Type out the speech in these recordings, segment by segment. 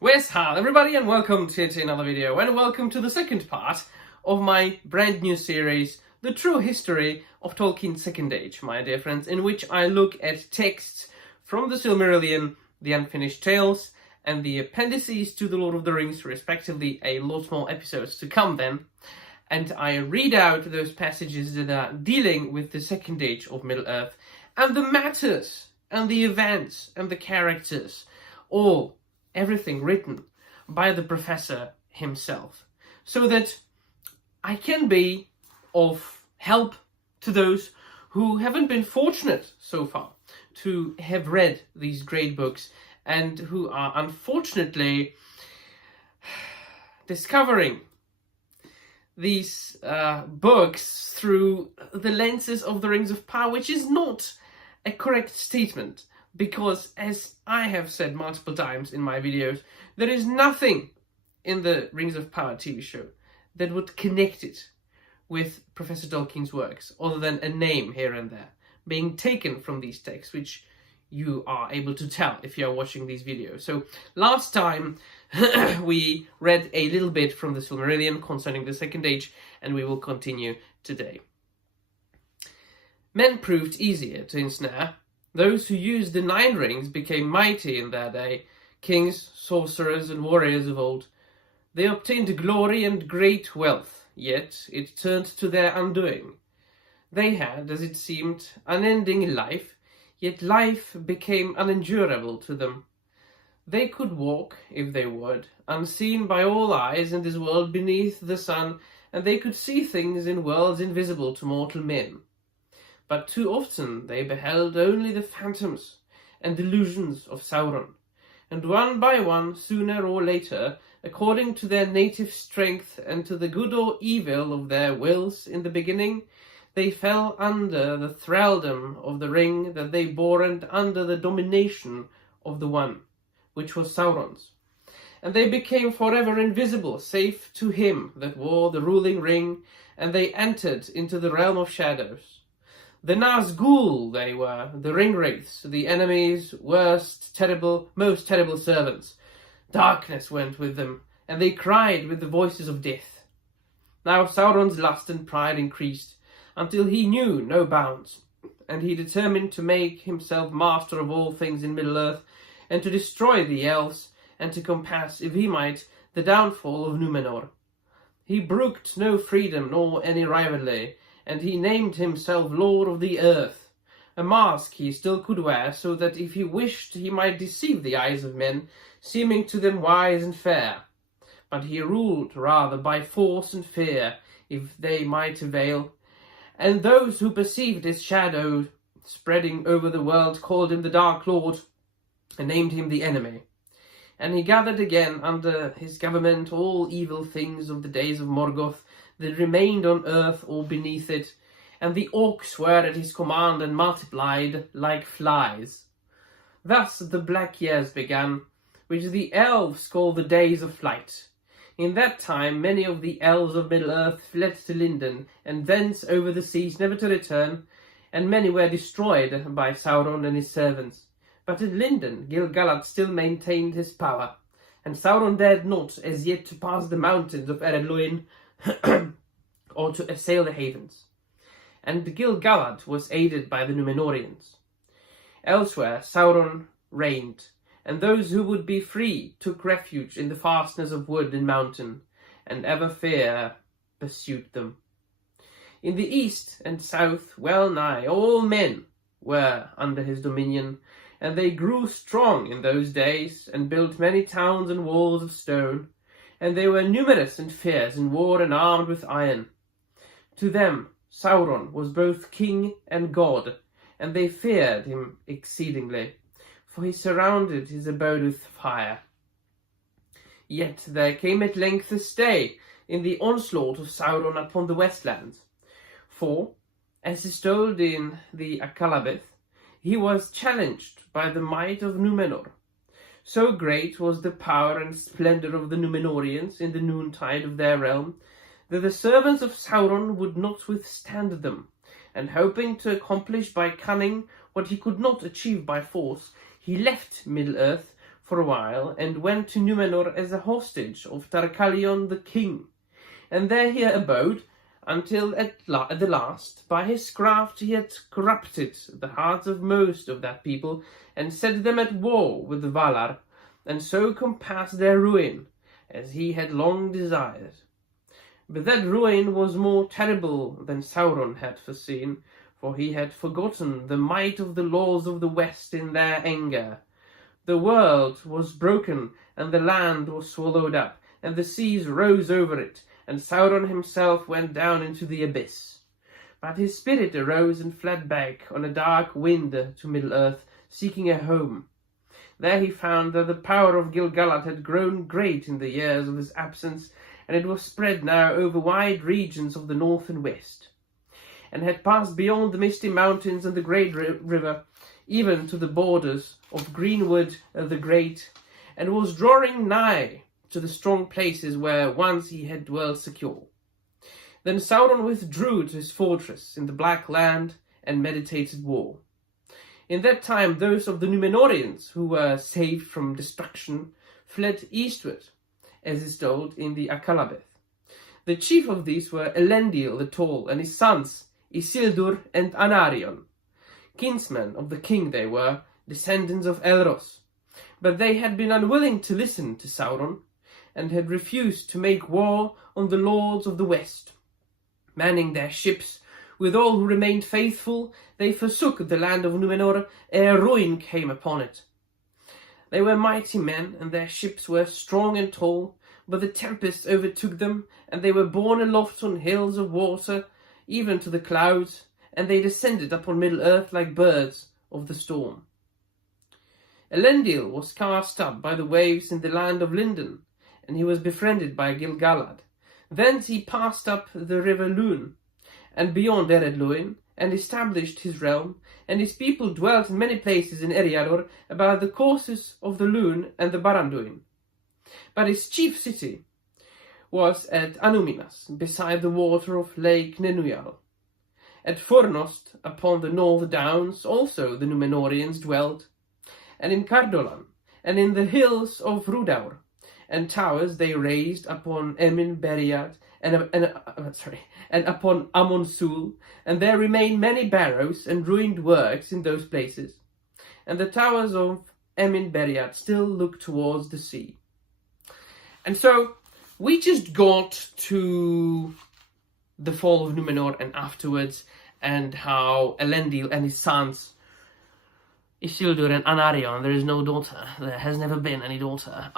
Where's Hal, everybody, and welcome to another video, and welcome to the second part of my brand new series, The True History of Tolkien's Second Age, my dear friends, in which I look at texts from the Silmarillion, the Unfinished Tales, and the appendices to the Lord of the Rings, respectively, a lot more episodes to come then, and I read out those passages that are dealing with the Second Age of Middle-earth, and the matters, and the events, and the characters, everything written by the professor himself, so that I can be of help to those who haven't been fortunate so far to have read these great books and who are unfortunately discovering these books through the lenses of the Rings of Power, which is not a correct statement. Because, as I have said multiple times in my videos, there is nothing in the Rings of Power TV show that would connect it with Professor Tolkien's works, other than a name here and there being taken from these texts, which you are able to tell if you are watching these videos. So, last time we read a little bit from the Silmarillion concerning the Second Age, and we will continue today. Men proved easier to ensnare. Those who used the 9 rings became mighty in their day, kings, sorcerers, and warriors of old. They obtained glory and great wealth, yet it turned to their undoing. They had, as it seemed, unending life, yet life became unendurable to them. They could walk, if they would, unseen by all eyes in this world beneath the sun, and they could see things in worlds invisible to mortal men. But too often they beheld only the phantoms and delusions of Sauron, and one by one, sooner or later, according to their native strength and to the good or evil of their wills in the beginning, they fell under the thraldom of the ring that they bore and under the domination of the one, which was Sauron's. And they became forever invisible, save to him that wore the ruling ring, and they entered into the realm of shadows. The Nazgûl they were, the ring-wraiths, the enemy's most terrible servants. Darkness went with them, and they cried with the voices of death. Now Sauron's lust and pride increased, until he knew no bounds, and he determined to make himself master of all things in Middle-earth, and to destroy the elves, and to compass, if he might, the downfall of Númenor. He brooked no freedom nor any rivalry, and he named himself Lord of the Earth, a mask he still could wear, so that if he wished he might deceive the eyes of men, seeming to them wise and fair. But he ruled rather by force and fear, if they might avail, and those who perceived his shadow spreading over the world called him the Dark Lord, and named him the Enemy. And he gathered again under his government all evil things of the days of Morgoth, that remained on earth or beneath it, and the orcs were at his command and multiplied like flies. Thus the black years began, which the elves call the days of flight. In that time many of the elves of Middle-earth fled to Lindon, and thence over the seas never to return, and many were destroyed by Sauron and his servants. But at Lindon Gil-galad still maintained his power, and Sauron dared not as yet to pass the mountains of Eredluin, or to assail the havens, and Gil-galad was aided by the Númenorians. Elsewhere Sauron reigned, and those who would be free took refuge in the fastness of wood and mountain, and ever fear pursued them. In the east and south well nigh all men were under his dominion, and they grew strong in those days, and built many towns and walls of stone, and they were numerous and fierce in war and armed with iron. To them Sauron was both king and god, and they feared him exceedingly, for he surrounded his abode with fire. Yet there came at length a stay in the onslaught of Sauron upon the Westlands, for, as is told in the Akallabeth, he was challenged by the might of Númenor. So great was the power and splendour of the Númenorians in the noontide of their realm, that the servants of Sauron would not withstand them, and hoping to accomplish by cunning what he could not achieve by force, he left Middle-earth for a while and went to Númenor as a hostage of Tarkalion the king, and there he abode until at the last, by his craft, he had corrupted the hearts of most of that people, and set them at war with the Valar, and so compassed their ruin, as he had long desired. But that ruin was more terrible than Sauron had foreseen, for he had forgotten the might of the lords of the West in their anger. The world was broken, and the land was swallowed up, and the seas rose over it, and Sauron himself went down into the abyss. But his spirit arose and fled back on a dark wind to Middle-earth, seeking a home. There he found that the power of Gil-galad had grown great in the years of his absence, and it was spread now over wide regions of the north and west, and had passed beyond the misty mountains and the great river, even to the borders of Greenwood the Great, and was drawing nigh to the strong places where once he had dwelt secure. Then Sauron withdrew to his fortress in the Black Land and meditated war. In that time those of the Númenóreans who were saved from destruction fled eastward, as is told in the Akallabeth. The chief of these were Elendil the Tall and his sons Isildur and Anarion. Kinsmen of the king they were, descendants of Elros, but they had been unwilling to listen to Sauron, and had refused to make war on the lords of the West. Manning their ships with all who remained faithful, they forsook the land of Númenor ere ruin came upon it. They were mighty men, and their ships were strong and tall, but the tempest overtook them, and they were borne aloft on hills of water, even to the clouds, and they descended upon Middle-earth like birds of the storm. Elendil was cast up by the waves in the land of Lindon, and he was befriended by Gil-galad. Thence he passed up the river Lune, and beyond Ered Luin, and established his realm, and his people dwelt in many places in Eriador about the courses of the Lune and the Baranduin. But his chief city was at Anúminas, beside the water of Lake Nenuyal. At Fornost, upon the North Downs, also the Númenóreans dwelt, and in Cardolan, and in the hills of Rhudaur, and towers they raised upon Emin Beriad, and upon Amon-Sul, and there remain many barrows and ruined works in those places, and the towers of Emin Beriad still look towards the sea. And so we just got to the fall of Númenor and afterwards, and how Elendil and his sons Isildur and Anarion, there is no daughter, there has never been any daughter.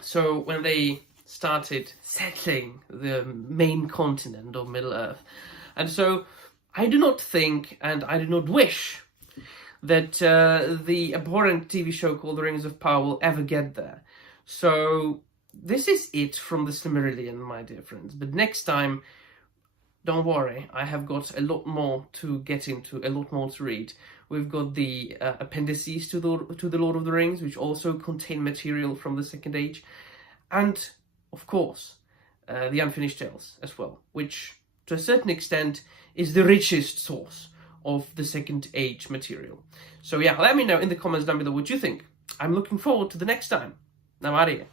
So when they started settling the main continent of Middle-earth. And so I do not think, and I do not wish, that the abhorrent TV show called The Rings of Power will ever get there. So this is it from the Silmarillion, my dear friends. But next time, don't worry, I have got a lot more to get into, a lot more to read. We've got the appendices to the Lord of the Rings, which also contain material from the Second Age. And, of course, the Unfinished Tales as well, which, to a certain extent, is the richest source of the Second Age material. So yeah, let me know in the comments down below what you think. I'm looking forward to the next time. Now, out of here.